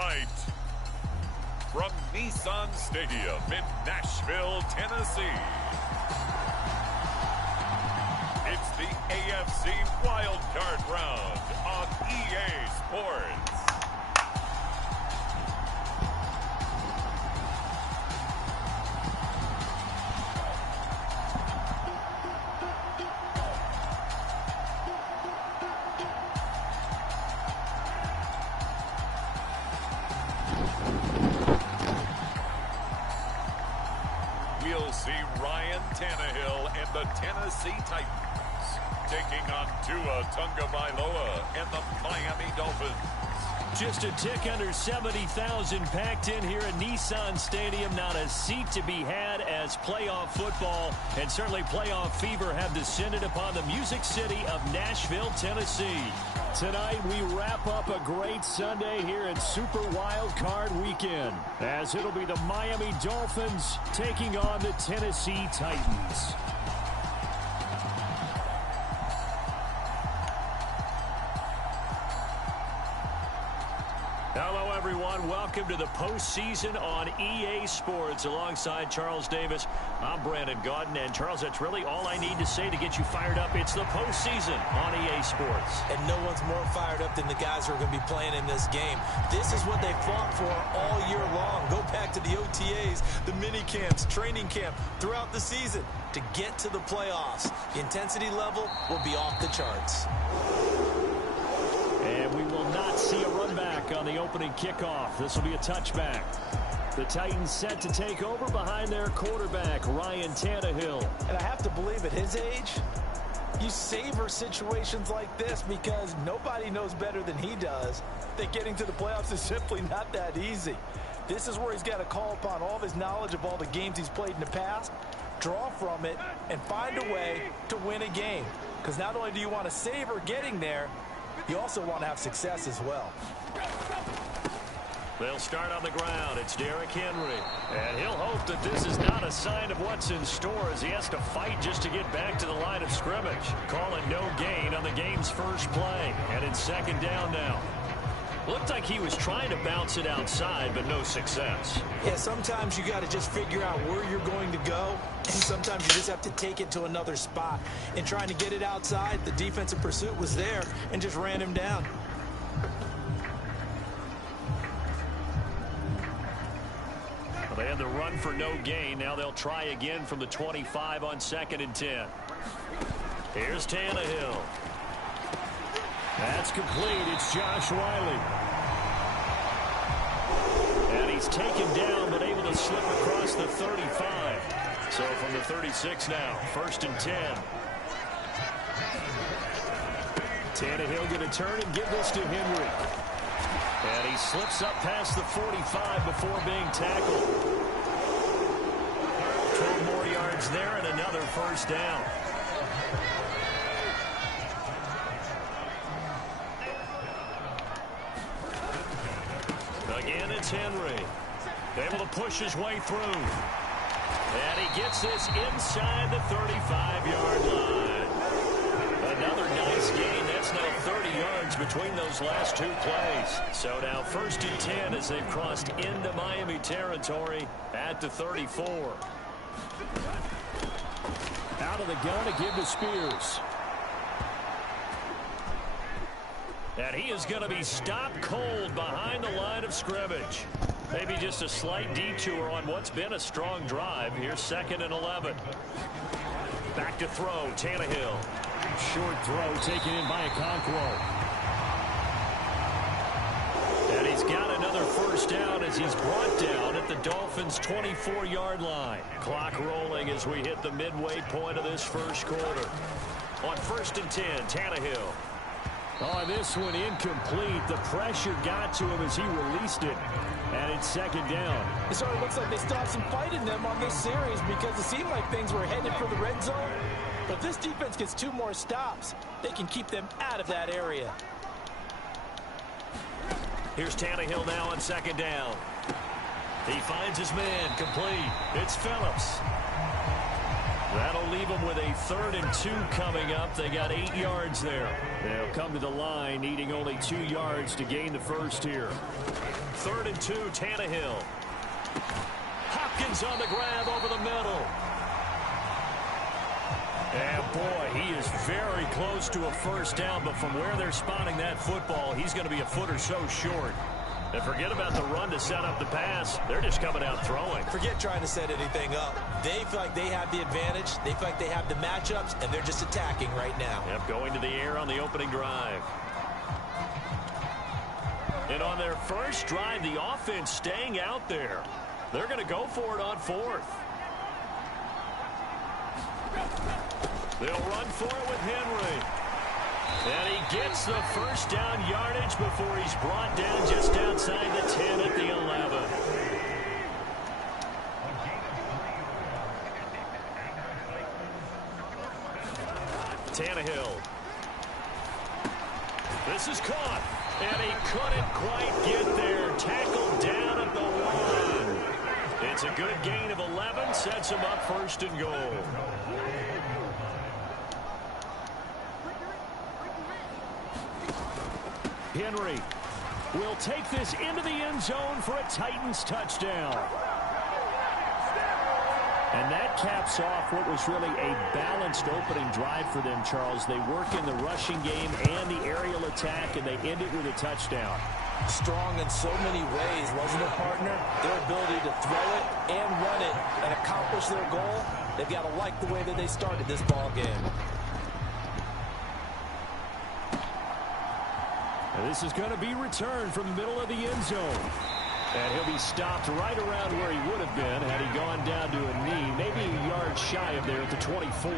Tonight, from Nissan Stadium in Nashville, Tennessee, it's the AFC Wild Card Round on EA Sports. We'll see Ryan Tannehill and the Tennessee Titans taking on Tua Tagovailoa and the Miami Dolphins. Just a tick under 70,000 packed in here at Nissan Stadium. Not a seat to be had as playoff football and certainly playoff fever have descended upon the Music City of Nashville, Tennessee. Tonight we wrap up a great Sunday here at Super Wild Card Weekend, as it'll be the Miami Dolphins taking on the Tennessee Titans. Hello, everyone. Welcome to the postseason on EA Sports. Alongside Charles Davis, I'm Brandon Gaudin. And, Charles, that's really all I need to say to get you fired up. It's the postseason on EA Sports. And no one's more fired up than the guys who are going to be playing in this game. This is what they fought for all year long. Go back to the OTAs, the mini camps, training camp, throughout the season to get to the playoffs. The intensity level will be off the charts. And we will not see a run back on the opening kickoff. This will be a touchback. The Titans set to take over behind their quarterback, Ryan Tannehill. And I have to believe at his age, you savor situations like this because nobody knows better than he does that getting to the playoffs is simply not that easy. This is where he's got to call upon all of his knowledge of all the games he's played in the past, draw from it, and find a way to win a game. Because not only do you want to savor getting there, you also want to have success as well. They'll start on the ground. It's Derrick Henry. And he'll hope that this is not a sign of what's in store as he has to fight just to get back to the line of scrimmage. Calling no gain on the game's first play. And it's second down now. Looked like he was trying to bounce it outside, but no success. Yeah, sometimes you got to just figure out where you're going to go, and sometimes you just have to take it to another spot. In trying to get it outside, the defensive pursuit was there and just ran him down. Well, they had the run for no gain. Now they'll try again from the 25 on 2nd and 10. Here's Tannehill. That's complete. It's Josh Riley. And he's taken down, but able to slip across the 35. So from the 36 now, 1st and 10. Tannehill going to turn and give this to Henry. And he slips up past the 45 before being tackled. 12 more yards there and another first down. Again, it's Henry. Able to push his way through. And he gets this inside the 35-yard line. Another nice gain. That's now 30 yards between those last two plays. So now 1st and 10 as they've crossed into Miami territory at the 34. Out of the gun to give to Spears. And he is going to be stopped cold behind the line of scrimmage. Maybe just a slight detour on what's been a strong drive. Here's 2nd and 11. Back to throw, Tannehill. Short throw taken in by Okonkwo. And he's got another first down as he's brought down at the Dolphins' 24-yard line. Clock rolling as we hit the midway point of this first quarter. On 1st and 10, Tannehill. Oh, this one incomplete. The pressure got to him as he released it. And it's 2nd down. It sort of looks like they stopped some fight in them on this series because it seemed like things were headed for the red zone. But if this defense gets 2 more stops, they can keep them out of that area. Here's Tannehill now on 2nd down. He finds his man complete. It's Phillips. That'll leave them with a 3rd and 2 coming up. They got 8 yards there. They'll come to the line needing only 2 yards to gain the first here. 3rd and 2, Tannehill. Hopkins on the grab over the middle. And boy, he is very close to a first down, but from where they're spotting that football, he's going to be a foot or so short. And forget about the run to set up the pass. They're just coming out throwing. Forget trying to set anything up. They feel like they have the advantage. They feel like they have the matchups, and they're just attacking right now. Yep, going to the air on the opening drive. And on their first drive, the offense staying out there. They're going to go for it on 4th. They'll run for it with Henry. And he gets the first down yardage before he's brought down just outside the 10 at the 11. Tannehill. This is caught. And he couldn't quite get there. Tackled down at the 1. It's a good gain of 11. Sets him up 1st and goal. Henry will take this into the end zone for a Titans touchdown. And that caps off what was really a balanced opening drive for them, Charles. They work in the rushing game and the aerial attack, and they end it with a touchdown. Strong in so many ways, wasn't it, partner? Their ability to throw it and run it and accomplish their goal, they've got to like the way that they started this ball game. And this is going to be returned from the middle of the end zone. And he'll be stopped right around where he would have been had he gone down to a knee, maybe a yard shy of there at the 24.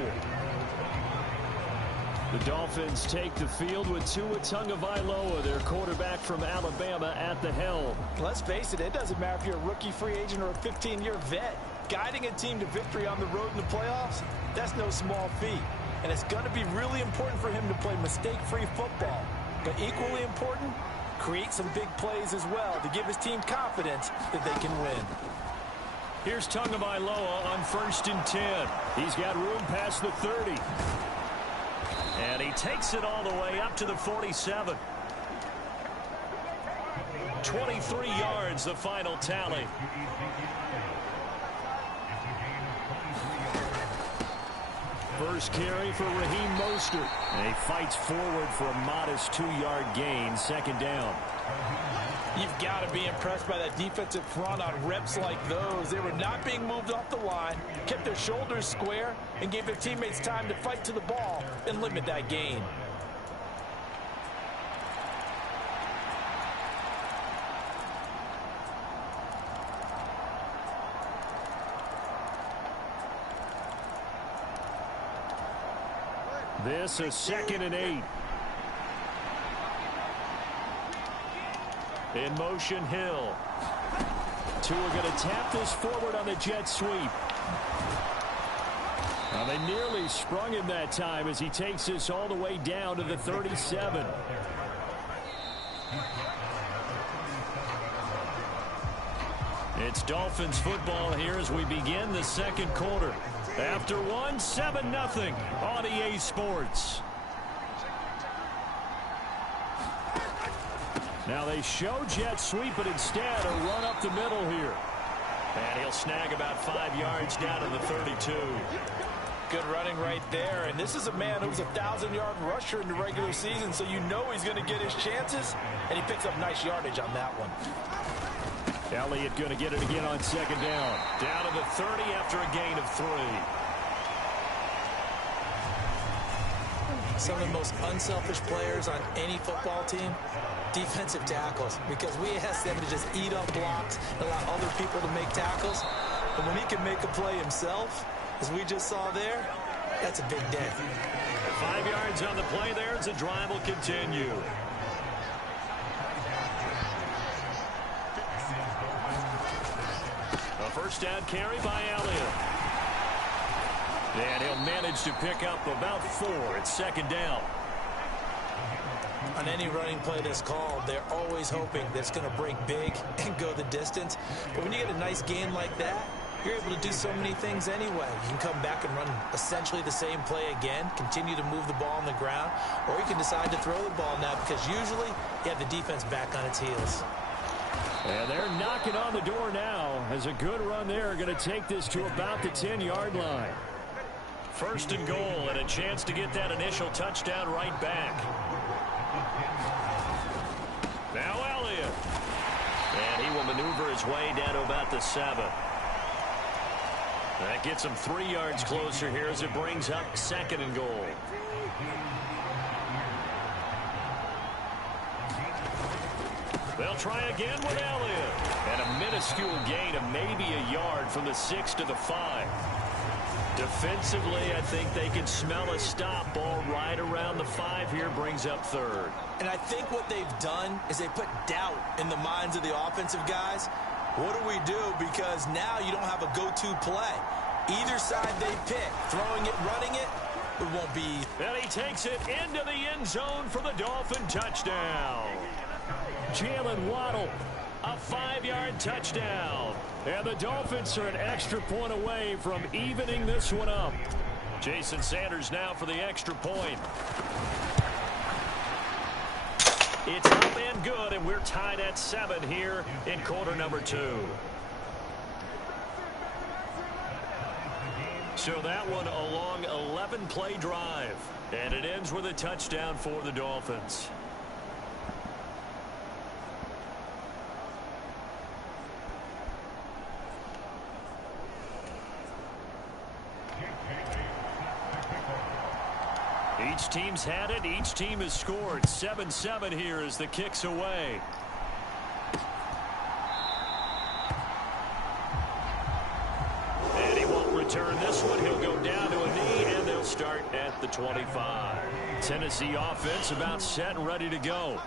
The Dolphins take the field with Tua Tagovailoa, their quarterback from Alabama, at the helm. Let's face it, it doesn't matter if you're a rookie free agent or a 15-year vet. Guiding a team to victory on the road in the playoffs, that's no small feat. And it's going to be really important for him to play mistake-free football. But equally important, create some big plays as well to give his team confidence that they can win. Here's Tagovailoa on 1st and 10. He's got room past the 30. And he takes it all the way up to the 47. 23 yards, the final tally. First carry for Raheem Mostert. And he fights forward for a modest 2-yard gain, 2nd down. You've got to be impressed by that defensive front on reps like those. They were not being moved off the line, kept their shoulders square, and gave their teammates time to fight to the ball and limit that gain. This is 2nd and 8. In motion, Hill. Tua going to tap this forward on the jet sweep. Now they nearly sprung him that time as he takes this all the way down to the 37. It's Dolphins football here as we begin the 2nd quarter. After one, 7-0 on EA Sports. Now they show jet sweep, but instead a run up the middle here. And he'll snag about 5 yards down to the 32. Good running right there. And this is a man who's a 1,000-yard rusher in the regular season, so you know he's going to get his chances. And he picks up nice yardage on that one. Elliott going to get it again on 2nd down. Down to the 30 after a gain of 3. Some of the most unselfish players on any football team, defensive tackles, because we ask them to just eat up blocks, allow other people to make tackles. But when he can make a play himself, as we just saw there, that's a big day. 5 yards on the play there as the drive will continue. A first down carry by Elliott. And he'll manage to pick up about 4 at 2nd down. On any running play that's called, they're always hoping that it's going to break big and go the distance. But when you get a nice gain like that, you're able to do so many things anyway. You can come back and run essentially the same play again, continue to move the ball on the ground, or you can decide to throw the ball now because usually you have the defense back on its heels. And they're knocking on the door now as a good run there. Going to take this to about the 10-yard line. First and goal and a chance to get that initial touchdown right back. Now Elliott. And he will maneuver his way down to about the 7. That gets him 3 yards closer here as it brings up second and goal. They'll try again with Elliott. And a minuscule gain of maybe a yard from the 6 to the 5. Defensively, I think they can smell a stop. Ball right around the 5 here, brings up third. And I think what they've done is they put doubt in the minds of the offensive guys. What do we do? Because now you don't have a go-to play. Either side they pick, throwing it, running it, it won't be. And he takes it into the end zone for the Dolphin touchdown. Jalen Waddle, a 5-yard touchdown. And the Dolphins are an extra point away from evening this one up. Jason Sanders now for the extra point. It's up and good, and we're tied at 7 here in quarter number 2. So that one a long 11-play drive. And it ends with a touchdown for the Dolphins. Each team's had it. Each team has scored. 7-7 here as the kick's away. And he won't return this one. He'll go down to a knee, and they'll start at the 25. Tennessee offense about set and ready to go.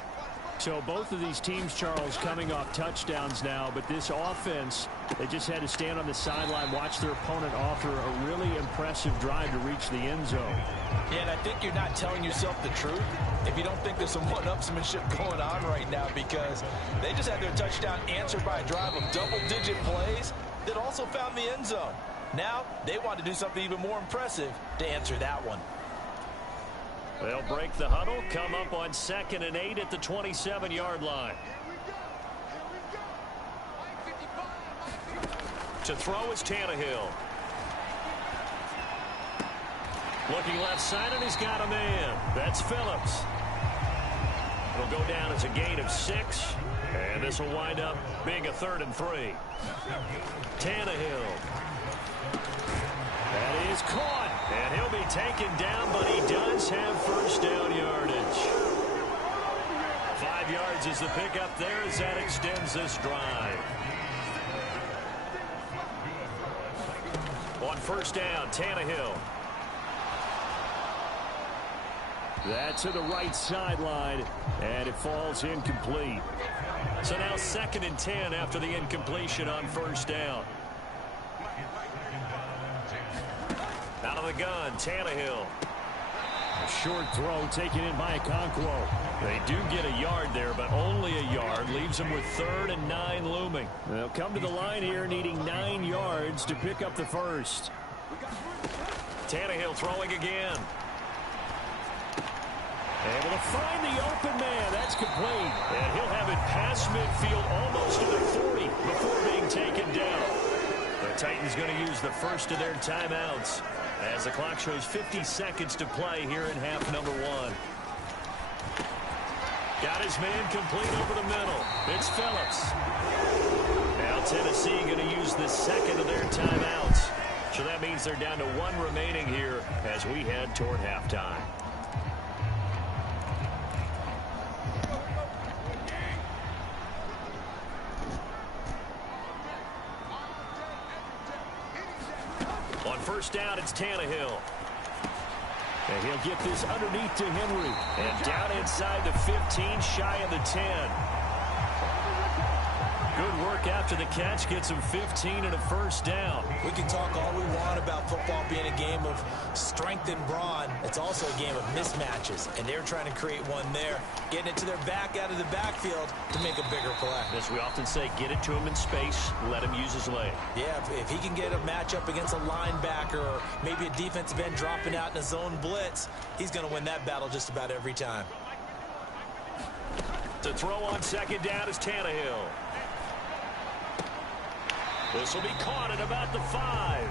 So both of these teams, Charles, coming off touchdowns now, but this offense, they just had to stand on the sideline, watch their opponent offer a really impressive drive to reach the end zone. Yeah, and I think you're not telling yourself the truth if you don't think there's some one-upsmanship going on right now, because they just had their touchdown answered by a drive of double-digit plays that also found the end zone. Now they want to do something even more impressive to answer that one. They'll break the huddle, come up on 2nd and 8 at the 27-yard line. To throw is Tannehill. Looking left side, and he's got a man. That's Phillips. It'll go down as a gain of 6, and this will wind up being a 3rd and 3. Tannehill. That is caught, and he'll be taken down, but he does have first down yardage. 5 yards is the pickup there as that extends this drive. On first down, Tannehill. That's to the right sideline, and it falls incomplete. So now 2nd and 10 after the incompletion on first down. Out of the gun, Tannehill. A short throw taken in by Okonkwo. They do get a yard there, but only a yard. Leaves them with 3rd and 9 looming. They'll come to the line here needing 9 yards to pick up the first. Tannehill throwing again. Able to find the open man. That's complete. And he'll have it past midfield almost to the 40 before being taken down. The Titans going to use the first of their timeouts as the clock shows 50 seconds to play here in half number 1. Got his man complete over the middle. It's Phillips. Now Tennessee going to use the 2nd of their timeouts. So that means they're down to 1 remaining here as we head toward halftime. On first down, it's Tannehill. And he'll get this underneath to Henry. And down inside the 15, shy of the 10. Good work after the catch. Gets him 15 and a first down. We can talk all we want about football being a game of strength and brawn. It's also a game of mismatches, and they're trying to create one there, getting it to their back out of the backfield to make a bigger play. As we often say, get it to him in space, let him use his leg. Yeah, if he can get a matchup against a linebacker or maybe a defensive end dropping out in a zone blitz, he's going to win that battle just about every time. To throw on second down is Tannehill. This will be caught at about the 5.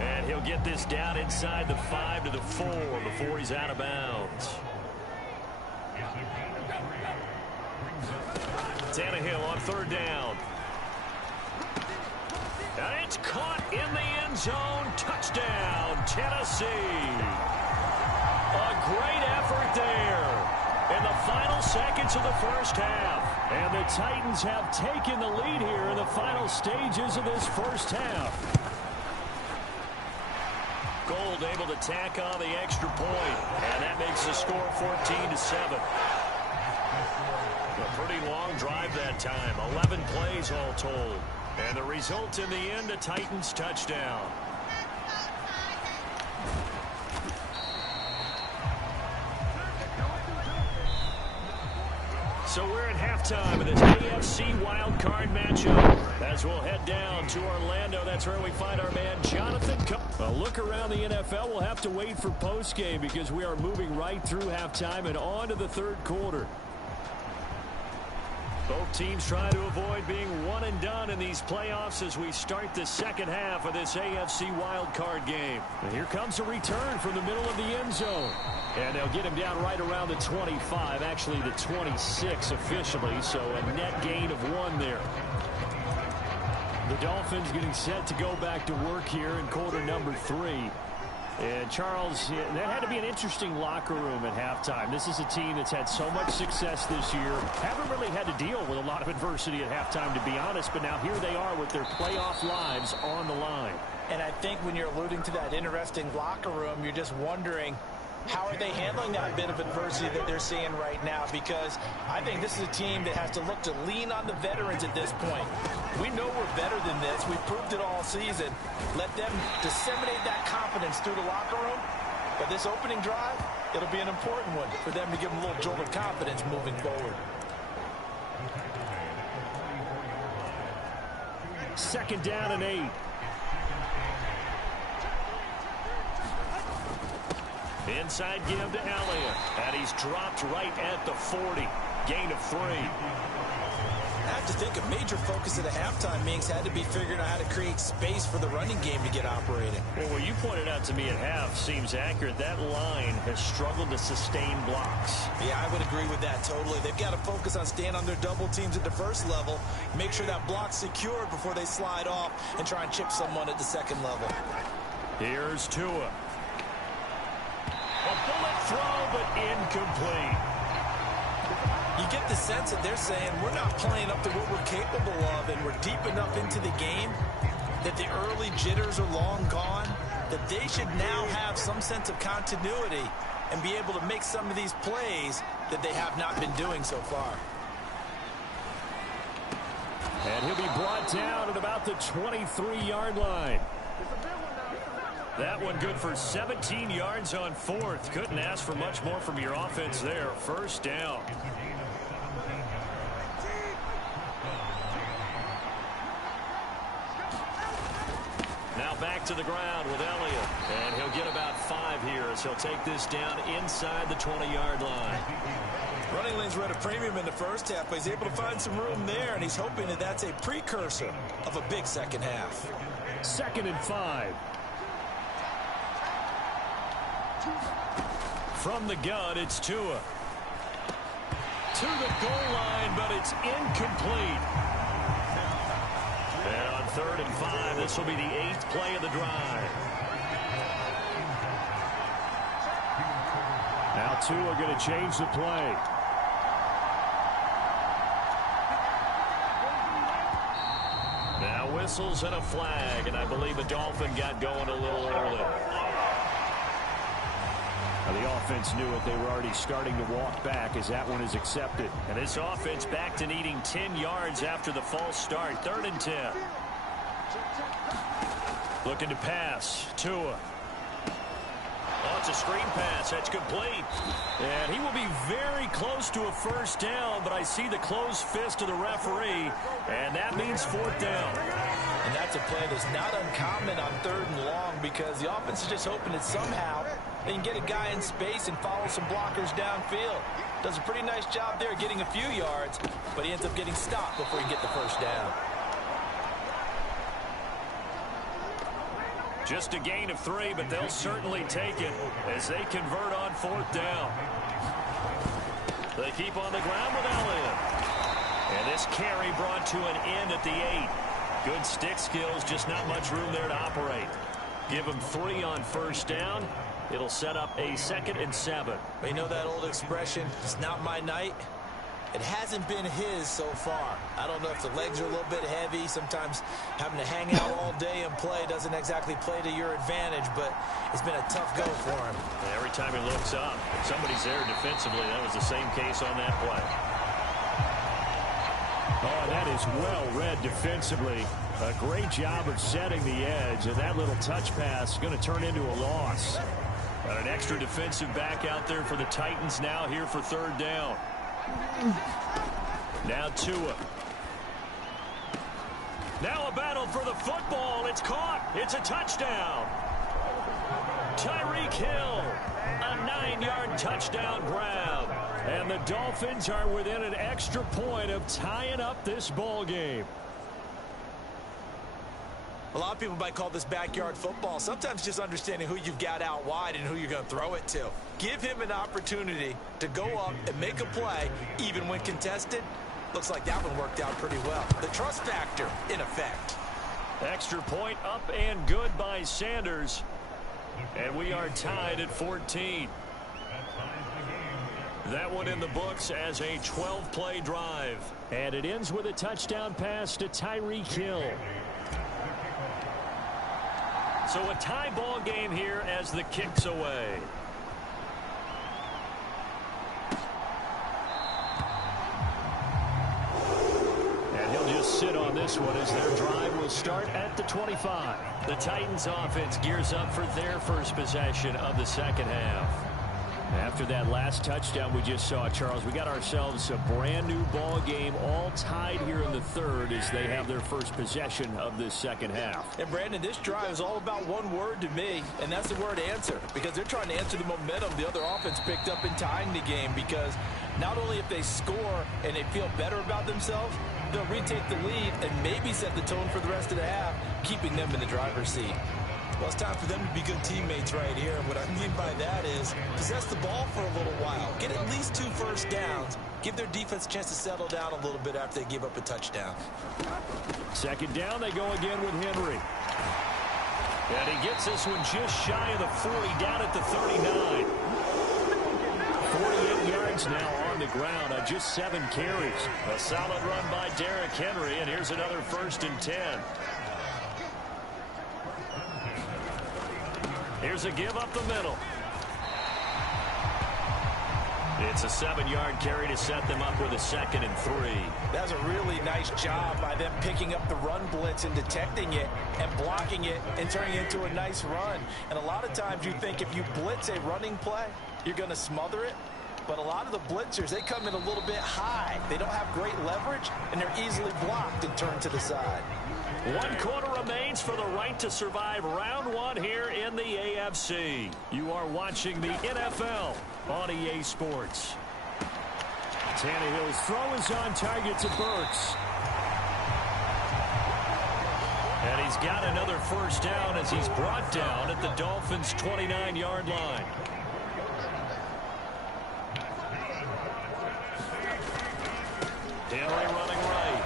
And he'll get this down inside the 5 to the 4 before he's out of bounds. Tannehill on 3rd down. And it's caught in the end zone. Touchdown, Tennessee. A great effort there in the final seconds of the first half. And the Titans have taken the lead here in the final stages of this first half. Gold able to tack on the extra point, and that makes the score 14-7. A pretty long drive that time, 11 plays all told. And the result in the end, a Titans touchdown. So we're at halftime of this AFC wildcard matchup as we'll head down to Orlando. That's where we find our man Jonathan. A look around the NFL. We'll have to wait for postgame because we are moving right through halftime and on to the 3rd quarter. Both teams trying to avoid being one and done in these playoffs as we start the second half of this AFC wildcard game. And here comes a return from the middle of the end zone. And they'll get him down right around the 25, actually the 26 officially, so a net gain of 1 there. The Dolphins getting set to go back to work here in quarter number 3. And Charles, that had to be an interesting locker room at halftime. This is a team that's had so much success this year. Haven't really had to deal with a lot of adversity at halftime, to be honest. But now here they are with their playoff lives on the line. And I think when you're alluding to that interesting locker room, you're just wondering, how are they handling that bit of adversity that they're seeing right now? Because I think this is a team that has to look to lean on the veterans at this point. We know we're better than this. We've proved it all season. Let them disseminate that confidence through the locker room. But this opening drive, it'll be an important one for them to give them a little jolt of confidence moving forward. 2nd down and 8. Inside give to Elliott. And he's dropped right at the 40. Gain of 3. I have to think a major focus at the halftime meetings had to be figuring out how to create space for the running game to get operating. Well, what you pointed out to me at half seems accurate. That line has struggled to sustain blocks. Yeah, I would agree with that totally. They've got to focus on staying on their double teams at the first level, make sure that block's secured before they slide off and try and chip someone at the 2nd level. Here's Tua. A bullet throw, but incomplete. You get the sense that they're saying we're not playing up to what we're capable of, and we're deep enough into the game that the early jitters are long gone, that they should now have some sense of continuity and be able to make some of these plays that they have not been doing so far. And he'll be brought down at about the 23-yard line. That one good for 17 yards on 4th. Couldn't ask for much more from your offense there. 1st down. Now back to the ground with Elliott. And he'll get about 5 here as he'll take this down inside the 20-yard line. Running lanes were at a premium in the first half, but he's able to find some room there, and he's hoping that that's a precursor of a big second half. 2nd and 5. From the gun, it's Tua. To the goal line, but it's incomplete. And on 3rd and 5, this will be the 8th play of the drive. Now Tua going to change the play. Now whistles and a flag, and I believe the Dolphin got going a little early. Now the offense knew it. They were already starting to walk back as that one is accepted. And this offense back to needing 10 yards after the false start. 3rd and 10. Looking to pass. Tua. Oh, it's a screen pass. That's complete. And he will be very close to a 1st down, but I see the closed fist of the referee, and that means 4th down. And that's a play that's not uncommon on 3rd and long because the offense is just hoping that somehow They can get a guy in space and follow some blockers downfield. Does a pretty nice job there getting a few yards, but he ends up getting stopped before he can get the first down. Just a gain of 3, but they'll certainly take it as they convert on 4th down. They keep on the ground with Elliott. And this carry brought to an end at the 8. Good stick skills, just not much room there to operate. Give him 3 on first down. It'll set up a 2nd and 7. You know that old expression, it's not my night? It hasn't been his so far. I don't know if the legs are a little bit heavy. Sometimes having to hang out all day and play doesn't exactly play to your advantage, but it's been a tough go for him. Every time he looks up, somebody's there defensively. That was the same case on that play. Oh, that is well read defensively. A great job of setting the edge, and that little touch pass is going to turn into a loss. Got an extra defensive back out there for the Titans now here for 3rd down. Now Tua. Now a battle for the football. It's caught. It's a touchdown. Tyreek Hill. A 9-yard touchdown grab. And the Dolphins are within an extra point of tying up this ball game. A lot of people might call this backyard football. Sometimes just understanding who you've got out wide and who you're going to throw it to. Give him an opportunity to go up and make a play, even when contested. Looks like that one worked out pretty well. The trust factor in effect. Extra point up and good by Sanders. And we are tied at 14. That one in the books as a 12-play drive. And it ends with a touchdown pass to Tyreek Hill. So a tie ball game here as the kick's away. And he'll just sit on this one as their drive will start at the 25. The Titans offense gears up for their first possession of the 2nd half. After that last touchdown we just saw, Charles, we got ourselves a brand new ball game, all tied here in the 3rd as they have their first possession of this 2nd half. And Brandon, this drive is all about one word to me, and that's the word answer, because they're trying to answer the momentum the other offense picked up in tying the game, because not only if they score and they feel better about themselves, they'll retake the lead and maybe set the tone for the rest of the half, keeping them in the driver's seat. Well, it's time for them to be good teammates right here. And what I mean by that is possess the ball for a little while. Get at least 2 first downs. Give their defense a chance to settle down a little bit after they give up a touchdown. 2nd down, they go again with Henry. And he gets this one just shy of the 40, down at the 39. 48 yards now on the ground on just 7 carries. A solid run by Derrick Henry, and here's another 1st and 10. Here's a give up the middle. It's a 7-yard carry to set them up with a 2nd and 3. That's a really nice job by them picking up the run blitz and detecting it and blocking it and turning it into a nice run. And a lot of times you think if you blitz a running play, you're going to smother it. But a lot of the blitzers, they come in a little bit high. They don't have great leverage, and they're easily blocked and turned to the side. 1 quarter remains for the right to survive round 1 here in the AFC. You are watching the NFL on EA Sports. Tannehill's throw is on target to Burks. And he's got another first down as he's brought down at the Dolphins' 29-yard line. Henry running right.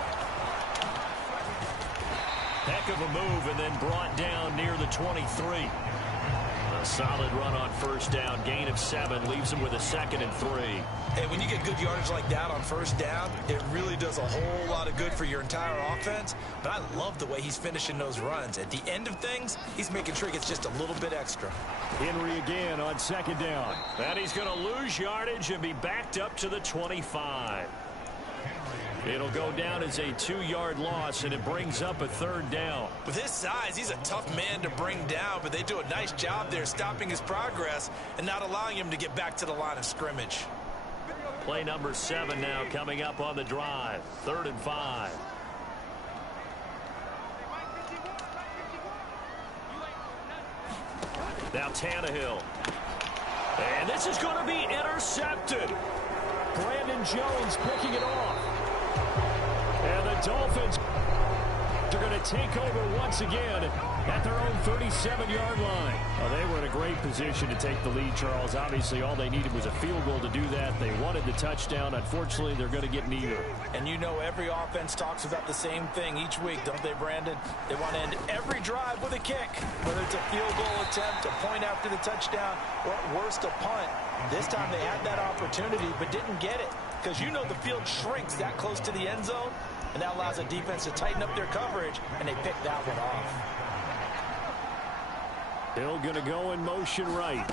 Heck of a move, and then brought down near the 23. A solid run on first down. Gain of 7 leaves him with a 2nd and 3. Hey, when you get good yardage like that on first down, it really does a whole lot of good for your entire offense. But I love the way he's finishing those runs. At the end of things, he's making sure he gets just a little bit extra. Henry again on 2nd down. And he's going to lose yardage and be backed up to the 25. It'll go down as a 2-yard loss, and it brings up a 3rd down. With his size, he's a tough man to bring down, but they do a nice job there stopping his progress and not allowing him to get back to the line of scrimmage. Play number 7 now coming up on the drive. 3rd and 5. Now Tannehill. And this is going to be intercepted. Brandon Jones picking it off. And the Dolphins are going to take over once again at their own 37-yard line. Well, they were in a great position to take the lead, Charles. Obviously, all they needed was a field goal to do that. They wanted the touchdown. Unfortunately, they're going to get neither. And you know every offense talks about the same thing each week, don't they, Brandon? They want to end every drive with a kick, whether it's a field goal attempt, a point after the touchdown, or at worst, a punt. This time they had that opportunity but didn't get it because you know the field shrinks that close to the end zone, and that allows the defense to tighten up their coverage, and they picked that one off. Hill going to go in motion right.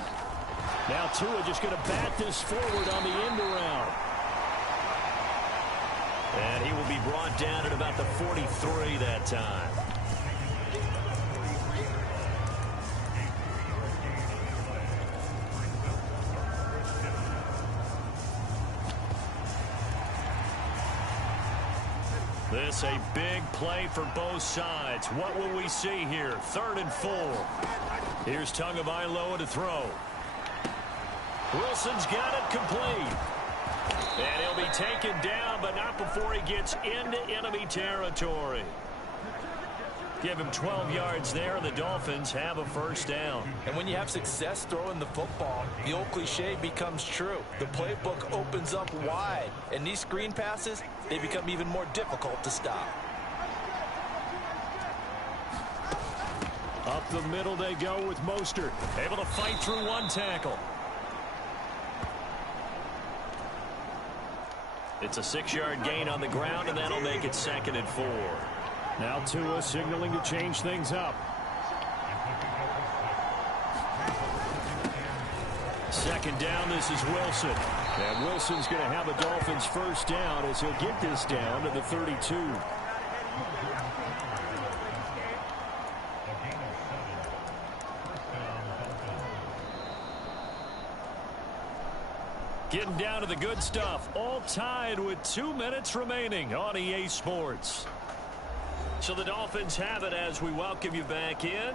Now Tua just going to bat this forward on the end around. And he will be brought down at about the 43 that time. This a big play for both sides. What will we see here? 3rd and 4. Here's Tagovailoa to throw. Wilson's got it complete. And he'll be taken down, but not before he gets into enemy territory. Give him 12 yards there, and the Dolphins have a first down. And when you have success throwing the football, the old cliche becomes true. The playbook opens up wide, and these screen passes, they become even more difficult to stop. Up the middle they go with Mostert. Able to fight through one tackle. It's a 6-yard gain on the ground, and that'll make it 2nd and 4. Now Tua signaling to change things up. 2nd down, this is Wilson. And Wilson's going to have a Dolphins first down as he'll get this down to the 32. Getting down to the good stuff. All tied with 2 minutes remaining on EA Sports. So the Dolphins have it as we welcome you back in.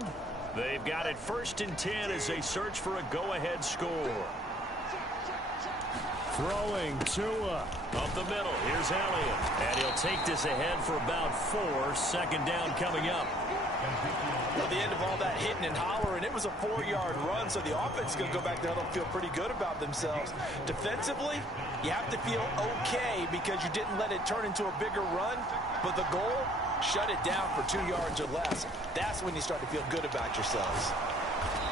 They've got it 1st and 10 as they search for a go-ahead score. Throwing Tua up the middle. Here's Elliott. And he'll take this ahead for about 4. 2nd down coming up. At the end of all that hitting and hollering, it was a 4-yard run, so the offense is going to go back there and feel pretty good about themselves. Defensively, you have to feel okay because you didn't let it turn into a bigger run, but the goal, shut it down for 2 yards or less. That's when you start to feel good about yourselves.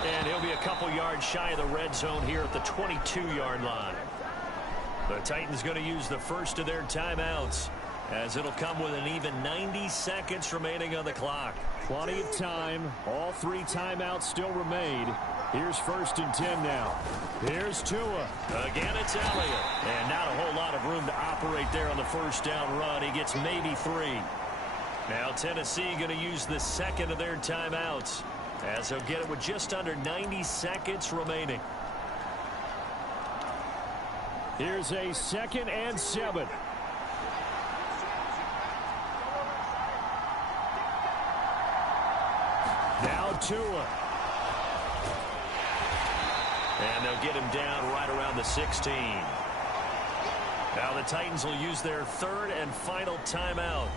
And he'll be a couple yards shy of the red zone here at the 22-yard line. The Titans going to use the first of their timeouts as it'll come with an even 90 seconds remaining on the clock. Plenty of time. All 3 timeouts still remain. Here's 1st and 10 now. Here's Tua. Again, it's Elliott. And not a whole lot of room to operate there on the first down run. He gets maybe 3. Now Tennessee going to use the 2nd of their timeouts as they'll get it with just under 90 seconds remaining. Here's a 2nd and 7. Now Tua. And they'll get him down right around the 16. Now the Titans will use their 3rd and final timeout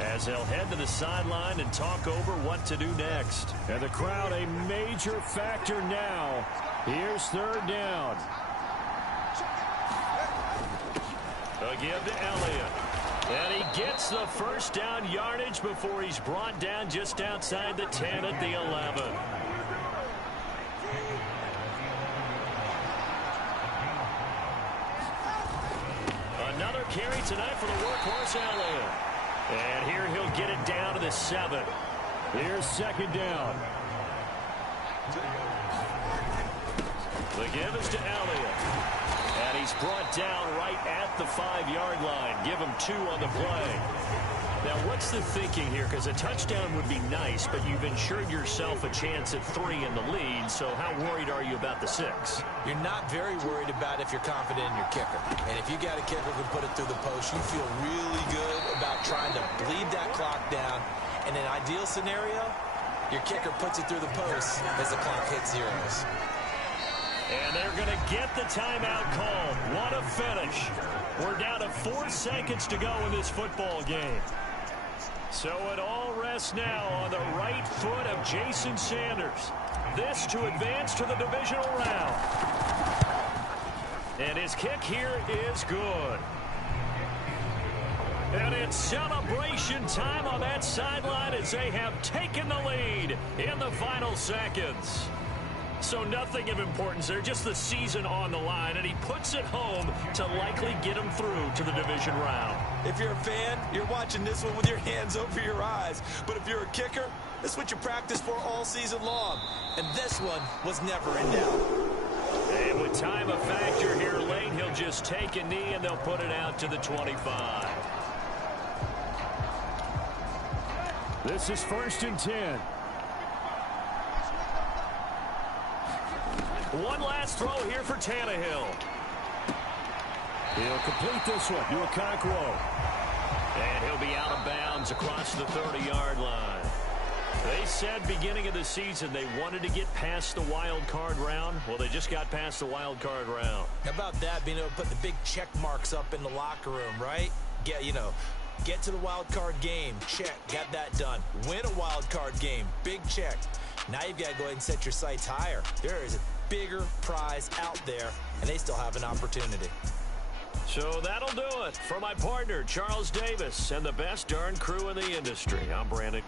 as they'll head to the sideline and talk over what to do next. And the crowd a major factor now. Here's 3rd down. A give to Elliott. And he gets the first down yardage before he's brought down just outside the 10 at the 11. Another carry tonight for the workhorse Elliott. And here he'll get it down to the 7. Here's 2nd down. The give is to Elliott. And he's brought down right at the 5-yard line. Give him 2 on the play. Now, what's the thinking here? Because a touchdown would be nice, but you've ensured yourself a chance at 3 in the lead. So how worried are you about the 6? You're not very worried about if you're confident in your kicker. And if you got a kicker who can put it through the post, you feel really good about trying to bleed that clock down. In an ideal scenario, your kicker puts it through the post as the clock hits zeros. And they're going to get the timeout called. What a finish. We're down to 4 seconds to go in this football game. So it all rests now on the right foot of Jason Sanders. This to advance to the divisional round. And his kick here is good. And it's celebration time on that sideline as they have taken the lead in the final seconds. So nothing of importance there, just the season on the line, and he puts it home to likely get him through to the division round. If you're a fan, you're watching this one with your hands over your eyes. But if you're a kicker, this is what you practice for all season long. And this one was never in doubt. And with time a factor here late, he'll just take a knee and they'll put it out to the 25. This is 1st and 10. One last throw here for Tannehill. He'll complete this one to Okonkwo. And he'll be out of bounds across the 30-yard line. They said beginning of the season they wanted to get past the wild card round. Well, they just got past the wild card round. How about that, being able to put the big check marks up in the locker room, right? Get to the wild card game. Check. Got that done. Win a wild card game. Big check. Now you've got to go ahead and set your sights higher. There is a bigger prize out there, and they still have an opportunity. So that'll do it. For my partner, Charles Davis, and the best darn crew in the industry, I'm Brandon.